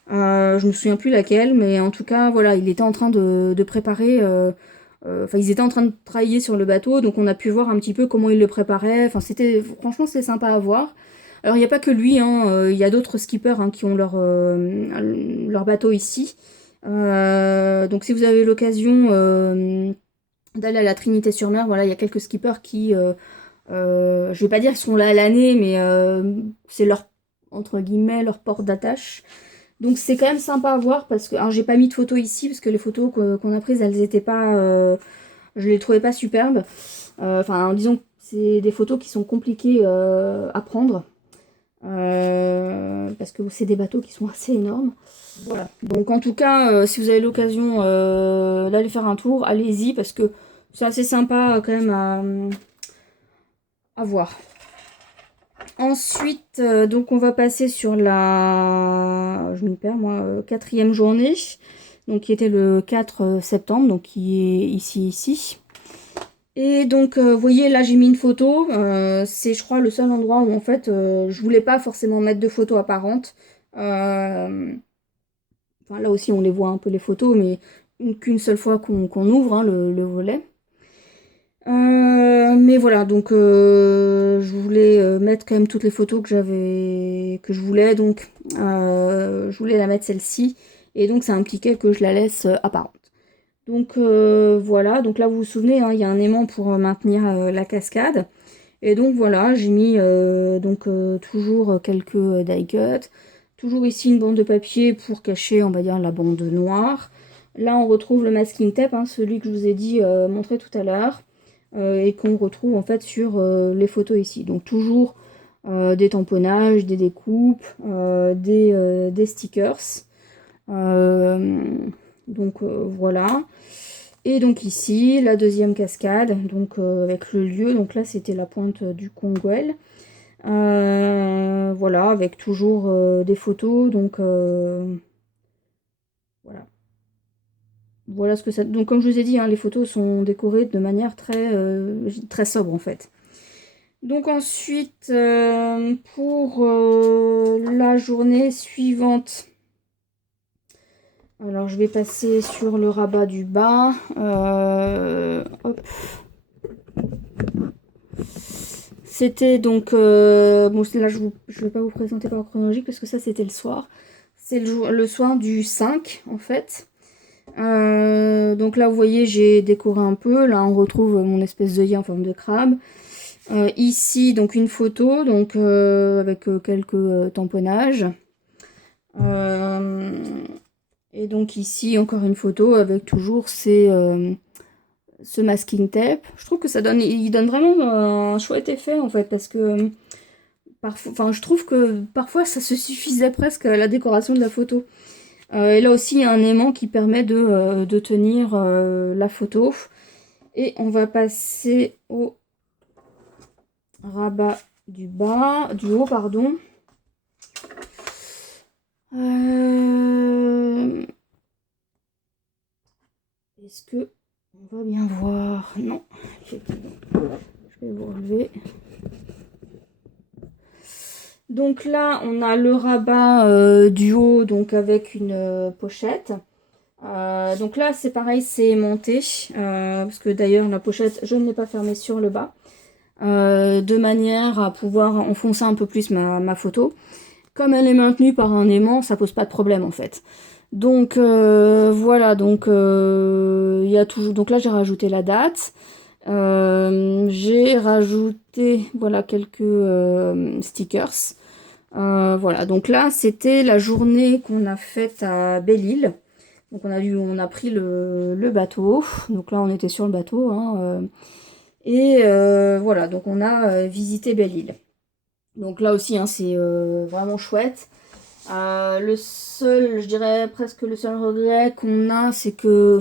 Je me souviens plus laquelle, mais en tout cas, voilà, il était en train de préparer. Enfin, ils étaient en train de travailler sur le bateau, donc on a pu voir un petit peu comment ils le préparaient. Enfin, franchement, c'est sympa à voir. Alors, il n'y a pas que lui, hein, il y a d'autres skippers, hein, qui ont leur bateau ici. Donc, si vous avez l'occasion d'aller à la Trinité-sur-Mer, voilà, il y a quelques skippers je vais pas dire qu'ils sont là à l'année, mais c'est leur, entre guillemets, leur port d'attache. Donc c'est quand même sympa à voir parce que, alors j'ai pas mis de photos ici parce que les photos qu'on a prises, elles étaient pas, je les trouvais pas superbes. Enfin, disons que c'est des photos qui sont compliquées à prendre, parce que c'est des bateaux qui sont assez énormes. Voilà. Donc en tout cas, si vous avez l'occasion d'aller faire un tour, allez-y parce que c'est assez sympa quand même à voir. Ensuite, donc on va passer sur je m'y perds moi, quatrième journée, donc qui était le 4 septembre, donc qui est ici. Et donc, vous voyez, là j'ai mis une photo, c'est je crois le seul endroit où en fait je voulais pas forcément mettre de photos apparentes. Enfin là aussi on les voit un peu les photos, mais qu'une seule fois qu'on ouvre, hein, le volet. Mais voilà, donc je voulais mettre quand même toutes les photos que je voulais, donc je voulais la mettre celle-ci, et donc ça impliquait que je la laisse apparente. Donc voilà, donc là vous vous souvenez, hein, il y a un aimant pour maintenir la cascade, et donc voilà, j'ai mis toujours quelques die cuts, toujours ici une bande de papier pour cacher, on va dire, la bande noire. Là on retrouve le masking tape, hein, celui que je vous ai dit montrer tout à l'heure. Et qu'on retrouve en fait sur les photos ici. Donc toujours des tamponnages, des découpes, des stickers. Voilà. Et donc ici, la deuxième cascade, donc avec le lieu. Donc là, c'était la pointe du Conguel. Voilà, avec toujours des photos. Donc voilà. Voilà ce que ça. Donc comme je vous ai dit, hein, les photos sont décorées de manière très sobre en fait. Donc ensuite, pour la journée suivante, alors je vais passer sur le rabat du bas. Hop. C'était donc, bon là je vais pas vous présenter par chronologique parce que ça c'était le soir. C'est le soir du 5 en fait. Donc là vous voyez j'ai décoré un peu. Là on retrouve mon espèce d'œillet en forme de crabe. Ici, donc une photo, donc avec quelques tamponnages. Et donc ici, encore une photo avec toujours ce masking tape. Je trouve que il donne vraiment un chouette effet en fait, parce que parfois, enfin, je trouve que parfois ça se suffisait presque à la décoration de la photo. Et là aussi, il y a un aimant qui permet de tenir la photo. Et on va passer au rabat du haut, pardon. Est-ce que on va bien voir? Non. Je vais vous relever. Donc là, on a le rabat du haut, donc avec une pochette. Donc là, c'est pareil, c'est aimanté, parce que d'ailleurs, la pochette, je ne l'ai pas fermée sur le bas, de manière à pouvoir enfoncer un peu plus ma photo. Comme elle est maintenue par un aimant, ça pose pas de problème en fait. Donc voilà, donc il y a toujours. Donc là, j'ai rajouté la date. J'ai rajouté voilà quelques stickers. Voilà, donc là, c'était la journée qu'on a faite à Belle-Île. Donc on a pris le bateau. Donc là, on était sur le bateau, hein, et voilà, donc on a visité Belle-Île. Donc là aussi, hein, c'est vraiment chouette. Le seul, je dirais presque le seul regret qu'on a, c'est que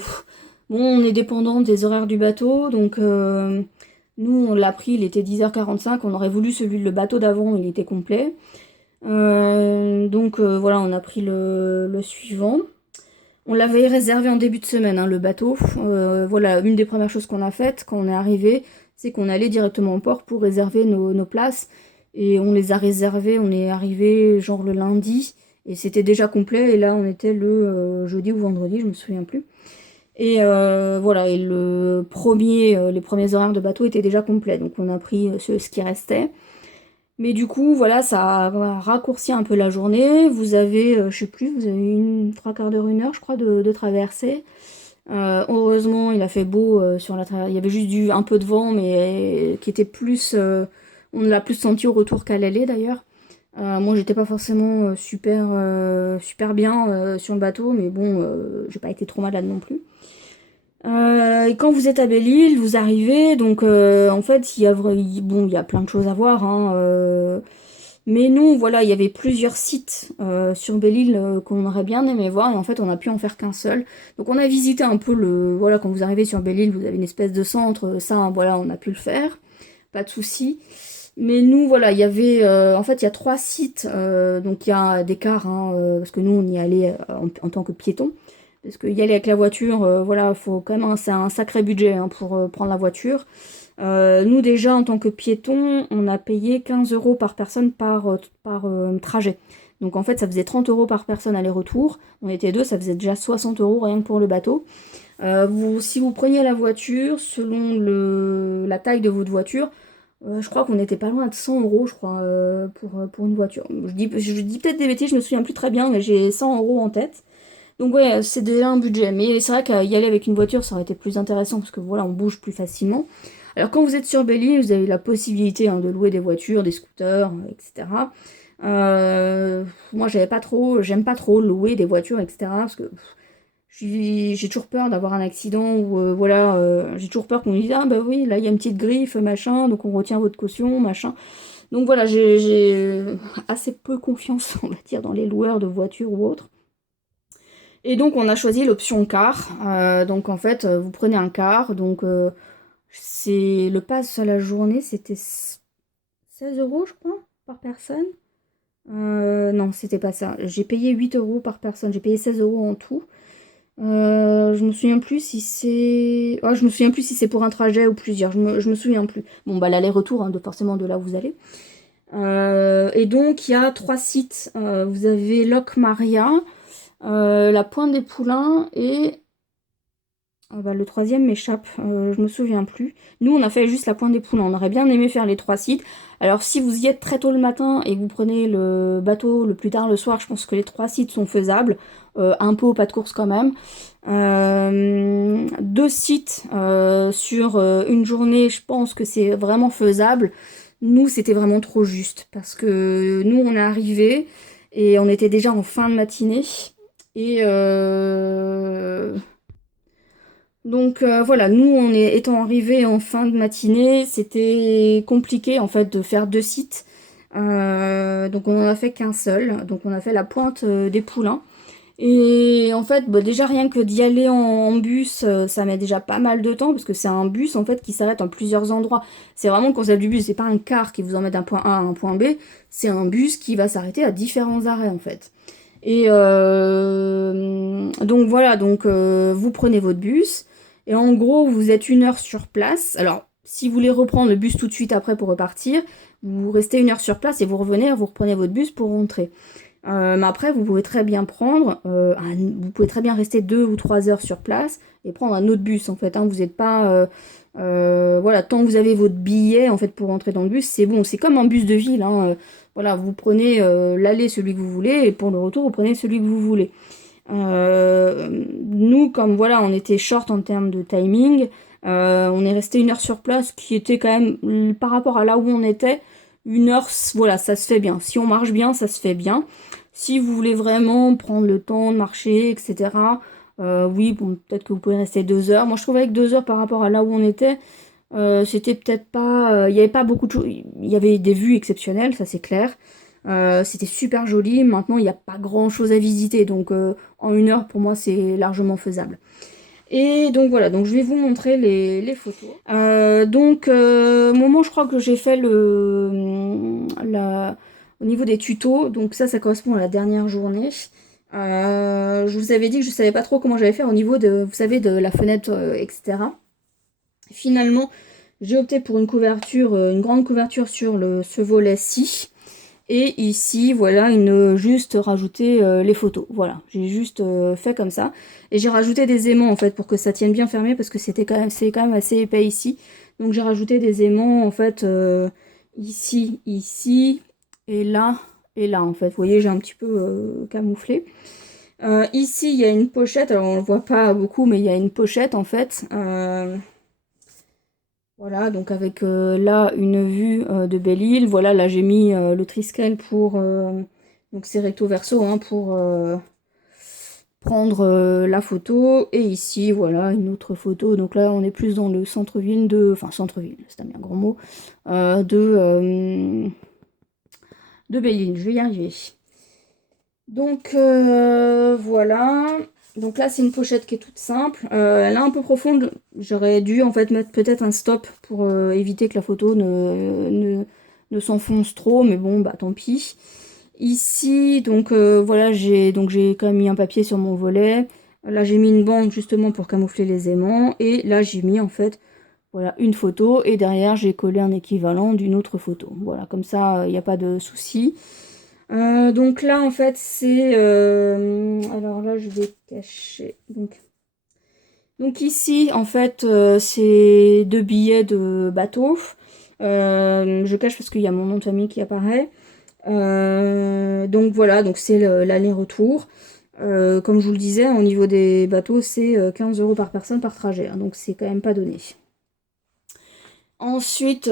bon, on est dépendant des horaires du bateau. Donc nous, on l'a pris, il était 10h45. On aurait voulu celui le bateau d'avant, il était complet. Donc voilà, on a pris le suivant. On l'avait réservé en début de semaine, hein, le bateau. Voilà, une des premières choses qu'on a faites quand on est arrivé, c'est qu'on allait directement au port pour réserver nos places. Et on les a réservées, on est arrivé genre le lundi, et c'était déjà complet. Et là, on était le jeudi ou vendredi, je me souviens plus. Et voilà, et les premiers horaires de bateau étaient déjà complets. Donc on a pris ce qui restait. Mais du coup, voilà, ça a raccourci un peu la journée. Vous avez, je sais plus, vous avez trois quarts d'heure, une heure, je crois, de traversée. Heureusement, il a fait beau sur la traversée. Il y avait juste un peu de vent, mais qui était plus. On l'a plus senti au retour qu'à l'aller d'ailleurs. Moi, j'étais pas forcément super bien sur le bateau, mais bon, j'ai pas été trop malade non plus. Et quand vous êtes à Belle-Île, vous arrivez, donc en fait, il y a plein de choses à voir, hein, mais non, voilà, il y avait plusieurs sites sur Belle-Île qu'on aurait bien aimé voir, et en fait, on a pu en faire qu'un seul. Donc on a visité un peu voilà, quand vous arrivez sur Belle-Île, vous avez une espèce de centre, ça, hein, voilà, on a pu le faire, pas de souci. Mais nous, voilà, il y avait, en fait, il y a 3 sites, donc il y a des cars, hein, parce que nous, on y allait en tant que piéton. Parce que y aller avec la voiture, voilà, faut quand même, c'est un sacré budget, hein, pour prendre la voiture. Nous déjà en tant que piéton, on a payé 15 euros par personne par trajet. Donc en fait ça faisait 30 euros par personne aller-retour. On était deux, ça faisait déjà 60 euros rien que pour le bateau. Si vous preniez la voiture, selon la taille de votre voiture, je crois qu'on n'était pas loin de 100 euros, je crois, pour une voiture. Je dis peut-être des bêtises, je me souviens plus très bien, mais j'ai 100 euros en tête. Donc ouais, c'est déjà un budget. Mais c'est vrai qu'y aller avec une voiture, ça aurait été plus intéressant parce que voilà, on bouge plus facilement. Alors quand vous êtes sur Belle-Île, vous avez la possibilité, hein, de louer des voitures, des scooters, etc. Moi, j'aime pas trop louer des voitures, etc. Parce que j'ai toujours peur d'avoir un accident ou voilà, j'ai toujours peur qu'on me dise ah bah oui, là il y a une petite griffe, machin, donc on retient votre caution, machin. Donc voilà, j'ai assez peu confiance, on va dire, dans les loueurs de voitures ou autres. Et donc on a choisi l'option car. Donc en fait, vous prenez un car. Donc c'est le pass à la journée, c'était 16 euros, je crois, par personne. Non, c'était pas ça. J'ai payé 8 euros par personne. J'ai payé 16 euros en tout. Je me souviens plus si c'est. Oh, je me souviens plus si c'est pour un trajet ou plusieurs. Je me souviens plus. Bon, bah l'aller-retour, hein, forcément de là où vous allez. Et donc il y a 3 sites. Vous avez Loc Maria, la Pointe des Poulains et bah, le troisième m'échappe, je me souviens plus. Nous, on a fait juste la Pointe des Poulains. On aurait bien aimé faire les 3 sites. Alors, si vous y êtes très tôt le matin et que vous prenez le bateau le plus tard le soir, je pense que les 3 sites sont faisables. Un peu au pas de course quand même. 2 sites sur une journée, je pense que c'est vraiment faisable. Nous, c'était vraiment trop juste parce que nous, on est arrivé et on était déjà en fin de matinée. Et donc voilà, nous étant arrivés en fin de matinée, c'était compliqué en fait de faire 2 sites. Donc on en a fait qu'un seul. Donc on a fait la Pointe des Poulains. Et en fait, bah, déjà rien que d'y aller en bus, ça met déjà pas mal de temps parce que c'est un bus en fait qui s'arrête en plusieurs endroits. C'est vraiment le concept du bus, c'est pas un car qui vous emmène d'un point A à un point B, c'est un bus qui va s'arrêter à différents arrêts en fait. Et donc voilà, donc vous prenez votre bus et en gros vous êtes 1 heure sur place. Alors si vous voulez reprendre le bus tout de suite après pour repartir, vous restez 1 heure sur place et vous revenez, vous reprenez votre bus pour rentrer. Mais après, vous pouvez très bien prendre, vous pouvez très bien rester 2 ou 3 heures sur place et prendre un autre bus en fait, hein. Vous n'êtes pas, voilà, tant que vous avez votre billet en fait pour rentrer dans le bus, c'est bon, c'est comme un bus de ville, hein. Voilà, vous prenez l'aller celui que vous voulez et pour le retour vous prenez celui que vous voulez. Nous, comme voilà, on était short en termes de timing, on est resté 1 heure sur place, qui était quand même, par rapport à là où on était, 1 heure, voilà, ça se fait bien. Si on marche bien, ça se fait bien. Si vous voulez vraiment prendre le temps de marcher, etc., oui, bon, peut-être que vous pouvez rester 2 heures. Moi, je trouvais que 2 heures par rapport à là où on était, c'était peut-être pas. Il n'y avait pas beaucoup de choses. Il y avait des vues exceptionnelles, ça c'est clair. C'était super joli. Maintenant, il n'y a pas grand-chose à visiter, donc en 1 heure, pour moi, c'est largement faisable. Et donc voilà, donc je vais vous montrer les photos. Au moment, je crois que j'ai fait au niveau des tutos, donc ça correspond à la dernière journée. Je vous avais dit que je savais pas trop comment j'allais faire au niveau de, vous savez, de la fenêtre, etc. Finalement, j'ai opté pour une couverture, une grande couverture sur ce volet-ci. Et ici, voilà, juste rajouter les photos. Voilà, j'ai juste fait comme ça. Et j'ai rajouté des aimants en fait pour que ça tienne bien fermé parce que c'est quand même assez épais ici. Donc j'ai rajouté des aimants en fait ici, ici et là en fait. Vous voyez, j'ai un petit peu camouflé. Ici, il y a une pochette. Alors on le voit pas beaucoup, mais il y a une pochette en fait. Voilà, donc avec là une vue de Belle-Île. Voilà, là j'ai mis le Triskel pour. Donc c'est recto verso hein, pour prendre la photo. Et ici, voilà, une autre photo. Donc là, on est plus dans le centre-ville de. Enfin, centre-ville, c'est un bien grand mot. De Belle-Île, je vais y arriver. Donc voilà. Donc là c'est une pochette qui est toute simple. Elle est un peu profonde. J'aurais dû en fait mettre peut-être un stop pour éviter que la photo ne s'enfonce trop. Mais bon bah tant pis. Ici donc voilà j'ai quand même mis un papier sur mon volet. Là j'ai mis une bande justement pour camoufler les aimants. Et là j'ai mis en fait voilà une photo. Et derrière j'ai collé un équivalent d'une autre photo. Voilà comme ça il n'y a pas de souci. Donc là, en fait, c'est... alors là, je vais cacher. Donc ici, en fait, c'est 2 billets de bateau. Je cache parce qu'il y a mon nom de famille qui apparaît. Donc voilà, donc c'est l'aller-retour. Comme je vous le disais, au niveau des bateaux, c'est 15 € par personne par trajet, hein, donc c'est quand même pas donné. Ensuite,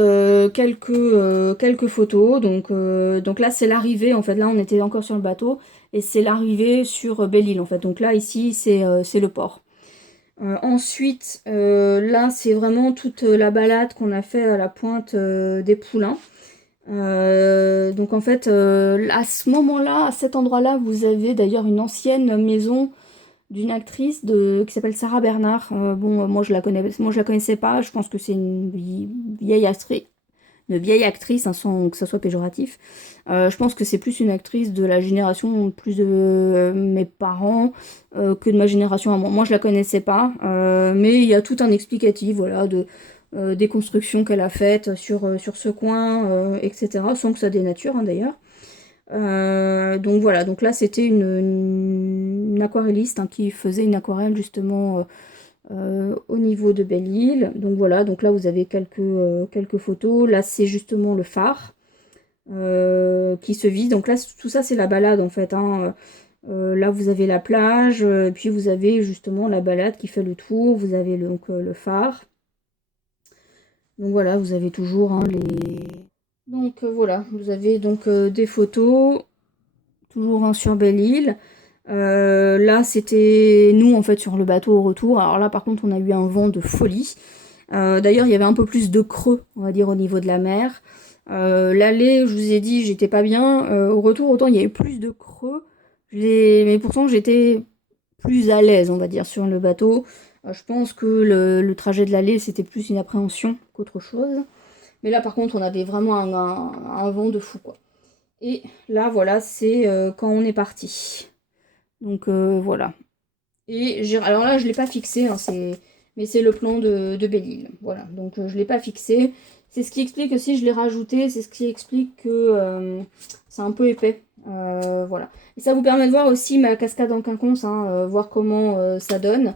quelques photos. Donc là, c'est l'arrivée. En fait, là, on était encore sur le bateau. Et c'est l'arrivée sur Belle-Île, en fait. Donc là, ici, c'est le port. Ensuite, là, c'est vraiment toute la balade qu'on a fait à la pointe des Poulains. Donc en fait, à ce moment-là, à cet endroit-là, vous avez d'ailleurs une ancienne maison d'une actrice qui s'appelle Sarah Bernard. Bon, moi je la connaissais pas. Je pense que c'est une vieille actrice, hein, sans que ça soit péjoratif. Je pense que c'est plus une actrice de la génération plus de mes parents que de ma génération à moi. Moi je la connaissais pas, mais il y a tout un explicatif, voilà, des constructions qu'elle a faites sur ce coin, etc. Sans que ça dénature, hein, d'ailleurs. Donc voilà, donc là c'était une aquarelliste hein, qui faisait une aquarelle justement au niveau de Belle-Île. Donc voilà, donc là vous avez quelques photos. Là c'est justement le phare qui se vide. Donc là tout ça c'est la balade en fait, hein. Là vous avez la plage, puis vous avez justement la balade qui fait le tour. Vous avez donc le phare. Donc voilà, vous avez toujours hein, les... Donc voilà, vous avez donc des photos. Toujours un sur Belle-Île. Là, c'était nous en fait sur le bateau au retour. Alors là, par contre, on a eu un vent de folie. D'ailleurs, il y avait un peu plus de creux, on va dire, au niveau de la mer. L'aller, je vous ai dit, j'étais pas bien. Au retour, autant il y avait plus de creux. Mais pourtant, j'étais plus à l'aise, on va dire, sur le bateau. Je pense que le trajet de l'aller, c'était plus une appréhension qu'autre chose. Mais là, par contre, on avait vraiment un vent de fou, quoi. Et là, voilà, c'est quand on est parti. Donc voilà. Alors là, je ne l'ai pas fixé, hein, mais c'est le plan de Belle-Île. Voilà, donc je ne l'ai pas fixé. C'est ce qui explique aussi, je l'ai rajouté, c'est ce qui explique que c'est un peu épais. Voilà. Et ça vous permet de voir aussi ma cascade en quinconce, hein, voir comment ça donne.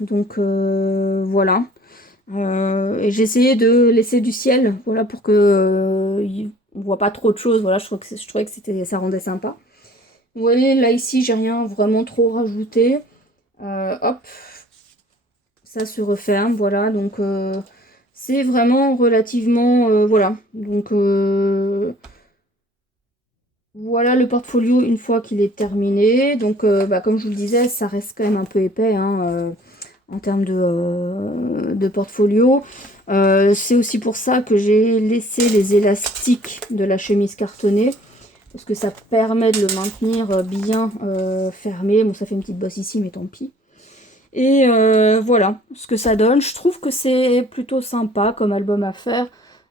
Donc voilà. Et j'ai essayé de laisser du ciel, voilà, pour que on voit pas trop de choses. Voilà, je trouvais que ça rendait sympa. Vous voyez, là ici, j'ai rien vraiment trop rajouté. Hop, ça se referme, voilà. Donc c'est vraiment relativement, voilà. Donc voilà le portfolio une fois qu'il est terminé. Donc bah, comme je vous le disais, ça reste quand même un peu épais, hein, en termes de portfolio. C'est aussi pour ça que j'ai laissé les élastiques de la chemise cartonnée, parce que ça permet de le maintenir bien fermé. Bon, ça fait une petite bosse ici, mais tant pis. Et voilà ce que ça donne. Je trouve que c'est plutôt sympa comme album à faire.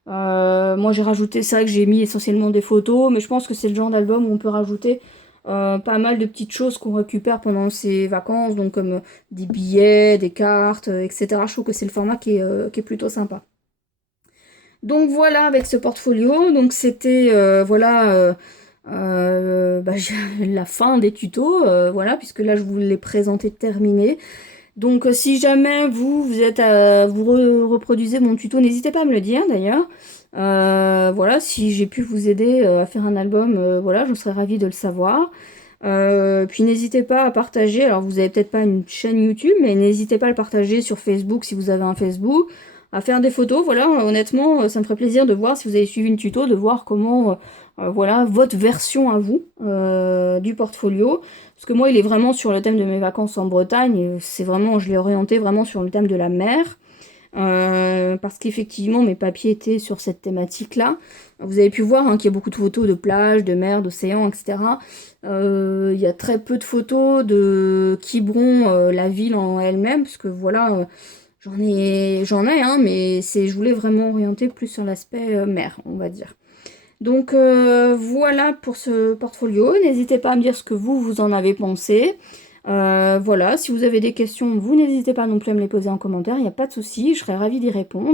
Moi j'ai rajouté, c'est vrai que j'ai mis essentiellement des photos, mais je pense que c'est le genre d'album où on peut rajouter pas mal de petites choses qu'on récupère pendant ses vacances, donc comme des billets, des cartes, etc. Je trouve que c'est le format qui est plutôt sympa. Donc voilà avec ce portfolio, donc c'était voilà bah, la fin des tutos, voilà, puisque là je vous l'ai présenté terminé. Donc si jamais vous reproduisez mon tuto, n'hésitez pas à me le dire d'ailleurs. Voilà, si j'ai pu vous aider à faire un album, voilà, je serais ravie de le savoir. Puis n'hésitez pas à partager, alors vous avez peut-être pas une chaîne YouTube, mais n'hésitez pas à le partager sur Facebook si vous avez un Facebook, à faire des photos, voilà, honnêtement, ça me ferait plaisir de voir si vous avez suivi une tuto, de voir comment, voilà, votre version à vous du portfolio. Parce que moi, il est vraiment sur le thème de mes vacances en Bretagne, c'est vraiment, je l'ai orienté vraiment sur le thème de la mer. Parce qu'effectivement mes papiers étaient sur cette thématique-là. Vous avez pu voir hein, qu'il y a beaucoup de photos de plages, de mer, d'océan, etc. Il y a très peu de photos de Quiberon, la ville en elle-même, parce que voilà, j'en ai, hein, mais je voulais vraiment orienter plus sur l'aspect mer, on va dire. Donc voilà pour ce portfolio. N'hésitez pas à me dire ce que vous en avez pensé. Voilà, si vous avez des questions, vous n'hésitez pas non plus à me les poser en commentaire, il n'y a pas de souci, je serais ravie d'y répondre.